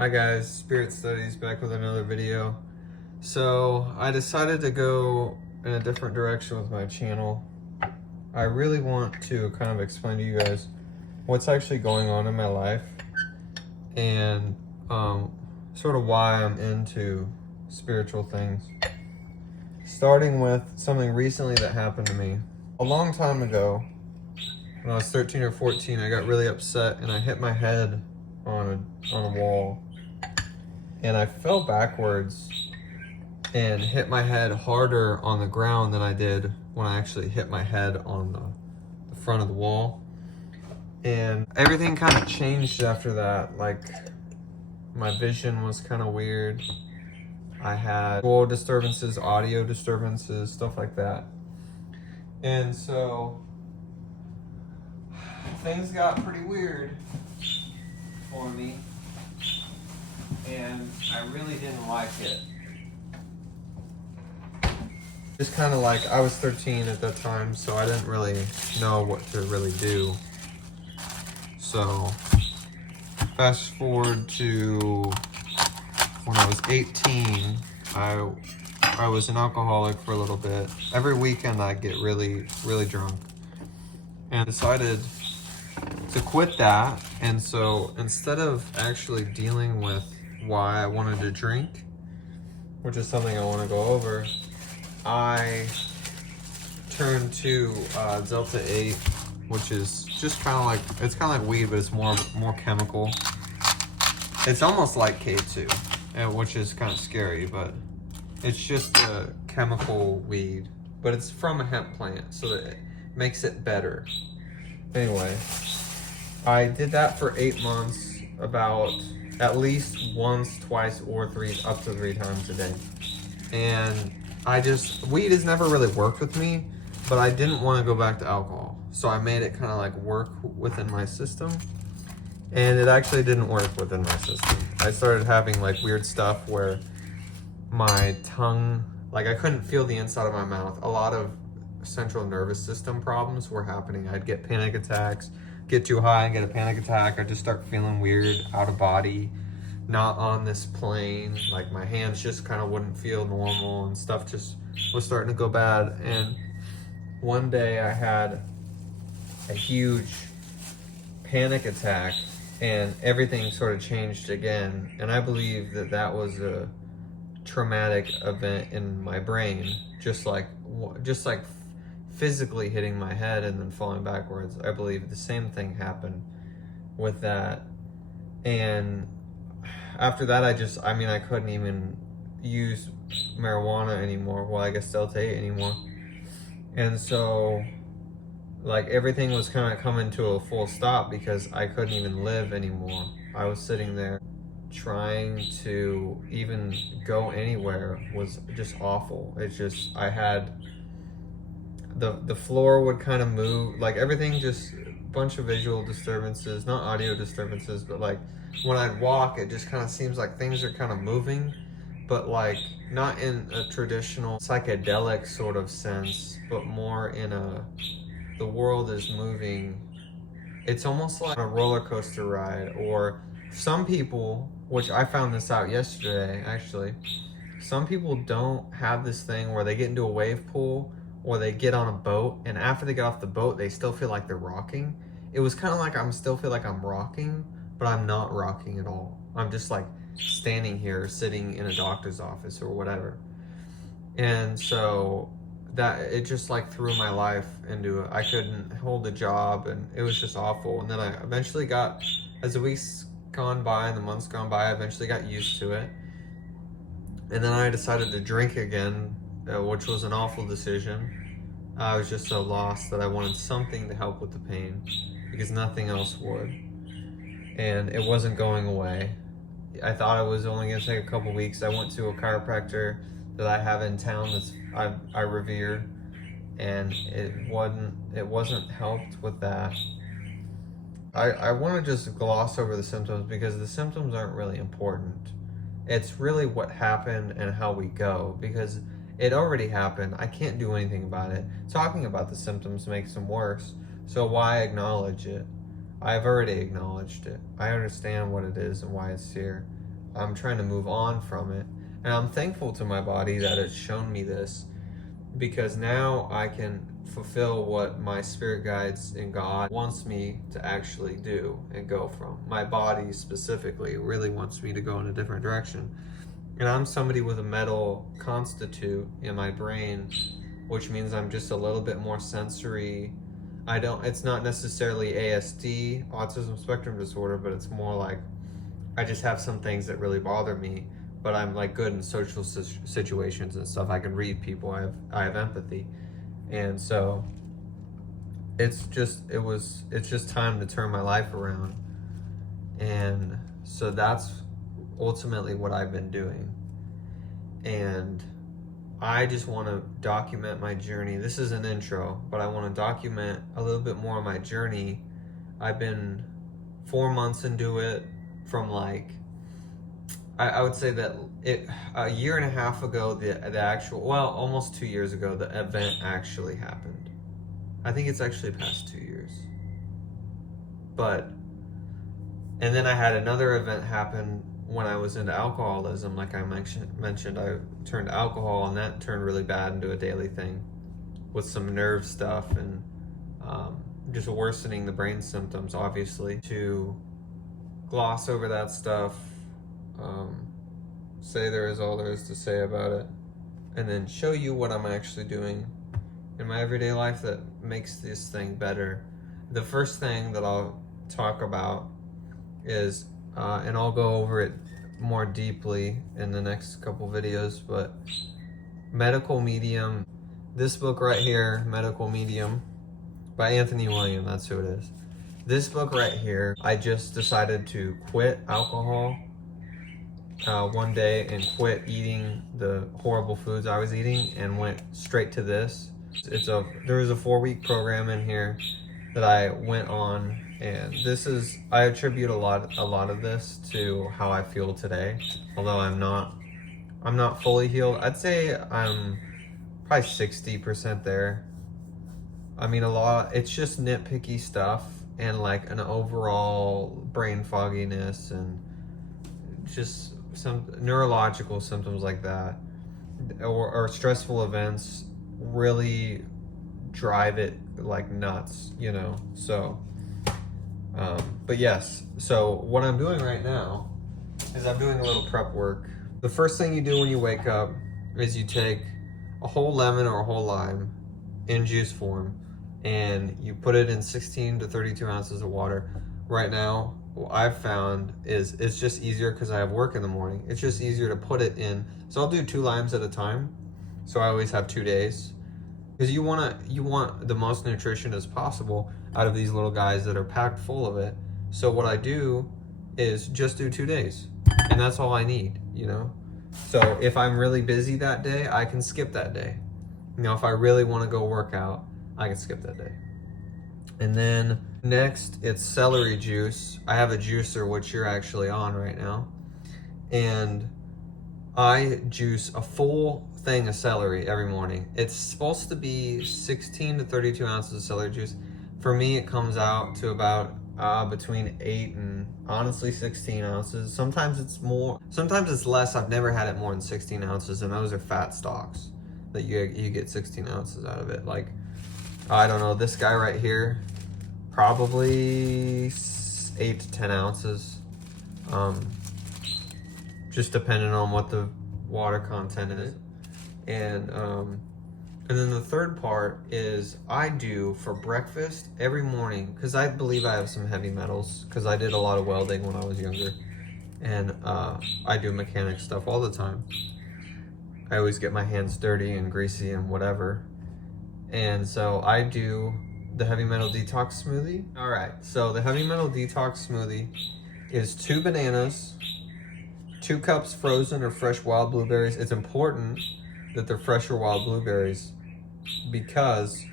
Hi guys, Spirit Studies back with another video. So I decided to go in a different direction with my channel. I really want to kind of explain to you guys what's actually going on in my life and sort of why I'm into spiritual things. Starting with something recently that happened to me. A long time ago, when I was 13 or 14, I got really upset and I hit my head on a wall. And I fell backwards and hit my head harder on the ground than I did when I actually hit my head on the front of the wall. And everything kind of changed after that. Like, my vision was kind of weird. I had visual disturbances, audio disturbances, stuff like that. And so things got pretty weird for me. And I really didn't like it. Just kind of like, I was 13 at that time, so I didn't really know what to really do. So, fast forward to when I was 18, I was an alcoholic for a little bit. Every weekend I'd get really, really drunk. And decided to quit that. And so, instead of actually dealing with why I wanted to drink, which is something I want to go over, I turned to Delta 8, which is just kind of like, it's kind of like weed, but it's more chemical. It's almost like K2, which is kind of scary, but it's just a chemical weed, but it's from a hemp plant, so that it makes it better. Anyway, I did that for 8 months, about at least once, twice, or up to three times a day. And weed has never really worked with me, but I didn't want to go back to alcohol. So I made it kind of like work within my system. And it actually didn't work within my system. I started having like weird stuff where my tongue, like I couldn't feel the inside of my mouth. A lot of central nervous system problems were happening. I'd get panic attacks, get too high and get a panic attack. I'd just start feeling weird, out of body, not on this plane. Like my hands just kind of wouldn't feel normal and stuff just was starting to go bad. And one day I had a huge panic attack and everything sort of changed again. And I believe that that was a traumatic event in my brain, just like physically hitting my head and then falling backwards. I believe the same thing happened with that. And after that, I couldn't even use marijuana anymore. Well, I guess Delta 8 anymore. And so, like, everything was kind of coming to a full stop because I couldn't even live anymore. I was sitting there trying to even go anywhere was just awful. It's just, I had the floor would kind of move, like everything, just a bunch of visual disturbances, not audio disturbances, but like when I'd walk, it just kind of seems like things are kind of moving, but like not in a traditional psychedelic sort of sense, but more in the world is moving. It's almost like a roller coaster ride. Or some people, which I found this out yesterday actually, some people don't have this thing where they get into a wave pool or they get on a boat, and after they get off the boat, they still feel like they're rocking. It was kind of like still feel like I'm rocking, but I'm not rocking at all. I'm just like standing here, sitting in a doctor's office or whatever. And so that, it just like threw my life into it. I couldn't hold a job and it was just awful. And then I eventually got, as the weeks gone by and the months gone by, I eventually got used to it. And then I decided to drink again, which was an awful decision. I was just so lost that I wanted something to help with the pain because nothing else would. And it wasn't going away. I thought it was only going to take a couple weeks. I went to a chiropractor that I have in town that I revere, and it wasn't helped with that. I want to just gloss over the symptoms because the symptoms aren't really important. It's really what happened and how we go, because it already happened. I can't do anything about it. Talking about the symptoms makes them worse. So why acknowledge it? I've already acknowledged it. I understand what it is and why it's here. I'm trying to move on from it. And I'm thankful to my body that it's shown me this, because now I can fulfill what my spirit guides and God wants me to actually do and go from. My body specifically really wants me to go in a different direction. And I'm somebody with a metal constitute in my brain, which means I'm just a little bit more sensory. It's not necessarily ASD, autism spectrum disorder, but it's more like I just have some things that really bother me, but I'm like good in social situations and stuff. I can read people. I have empathy, and so it's just time to turn my life around, and so that's ultimately what I've been doing, and I just want to document my journey. This is an intro, but I want to document a little bit more of my journey. I've been 4 months into it. From like, I would say that a year and a half ago, almost 2 years ago, the event actually happened. I think it's actually past 2 years. And then I had another event happen when I was into alcoholism. Like I mentioned, I turned to alcohol, and that turned really bad into a daily thing with some nerve stuff and just worsening the brain symptoms, obviously. To gloss over that stuff, say there is all there is to say about it, and then show you what I'm actually doing in my everyday life that makes this thing better. The first thing that I'll talk about is, and I'll go over it more deeply in the next couple videos, but Medical Medium, this book right here, Medical Medium by Anthony William, that's who it is. This book right here, I just decided to quit alcohol one day and quit eating the horrible foods I was eating and went straight to this. There was a 4-week program in here that I went on, and I attribute a lot of this to how I feel today. Although I'm not fully healed. I'd say I'm probably 60% there. I mean, it's just nitpicky stuff and like an overall brain fogginess and just some neurological symptoms like that, or stressful events really drive it like nuts, so but yes, so what I'm doing right now is I'm doing a little prep work. The first thing you do when you wake up is you take a whole lemon or a whole lime in juice form, and you put it in 16 to 32 ounces of water. Right now, what I've found is it's just easier because I have work in the morning. It's just easier to put it in. So I'll do 2 limes at a time. So I always have 2 days. Because you want the most nutrition as possible out of these little guys that are packed full of it. So what I do is just do 2 days. And that's all I need, So if I'm really busy that day, I can skip that day. If I really want to go work out, I can skip that day. And then next, it's celery juice. I have a juicer, which you're actually on right now. And I juice a full thing of celery every morning. It's supposed to be 16 to 32 ounces of celery juice. For me, it comes out to about between 8 and honestly 16 ounces. Sometimes it's more, sometimes it's less. I've never had it more than 16 ounces, and those are fat stocks that you get 16 ounces out of it. Like, I don't know, this guy right here, probably 8 to 10 ounces, just depending on what the water content is. And then the third part is I do for breakfast every morning, because I believe I have some heavy metals, because I did a lot of welding when I was younger, and I do mechanic stuff all the time. I always get my hands dirty and greasy and whatever. And so I do the heavy metal detox smoothie. All right, so the heavy metal detox smoothie is 2 bananas, 2 cups frozen or fresh wild blueberries. It's important that they're fresh or wild blueberries, because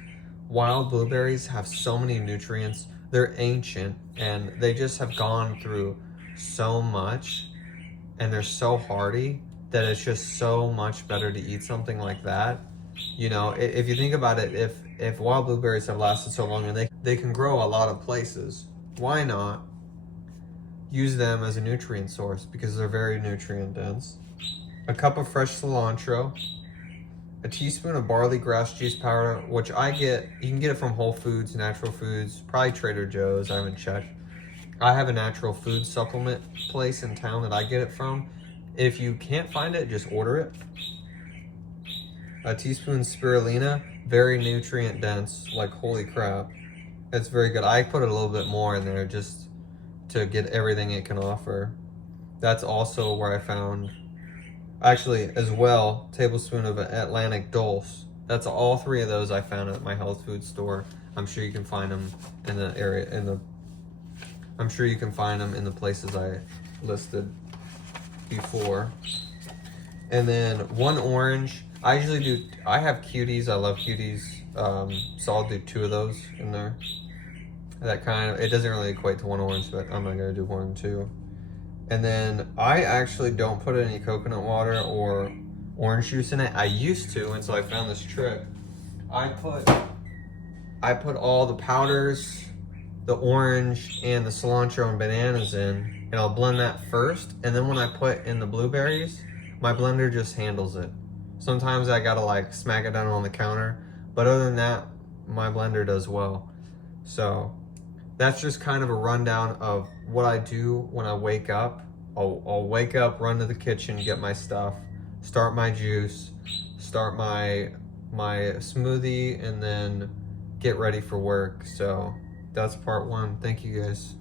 wild blueberries have so many nutrients. They're ancient, and they just have gone through so much, and they're so hardy that it's just so much better to eat something like that. If you think about it, if wild blueberries have lasted so long and they can grow a lot of places, why not use them as a nutrient source because they're very nutrient dense. A cup of fresh cilantro, a teaspoon of barley grass juice powder, which I get, you can get it from Whole Foods, Natural Foods, probably Trader Joe's, I haven't checked. I have a natural food supplement place in town that I get it from. If you can't find it, just order it. A teaspoon spirulina, very nutrient dense, like holy crap. It's very good. I put a little bit more in there just to get everything it can offer. That's also where I found, actually as well, tablespoon of Atlantic Dulse. That's all three of those I found at my health food store. I'm sure you can find them in the area, I'm sure you can find them in the places I listed before. And then one orange. I have cuties. I love cuties. So I'll do 2 of those in there. That kind of, it doesn't really equate to one orange, but I'm not gonna do 1 and 2. And then I actually don't put any coconut water or orange juice in it. I used to until I found this trick. I put all the powders, the orange, and the cilantro and bananas in, and I'll blend that first. And then when I put in the blueberries, my blender just handles it. Sometimes I gotta like smack it down on the counter, but other than that, my blender does well. So that's just kind of a rundown of what I do when I wake up. I'll wake up, run to the kitchen, get my stuff, start my juice, start my smoothie, and then get ready for work. So that's part 1. Thank you guys.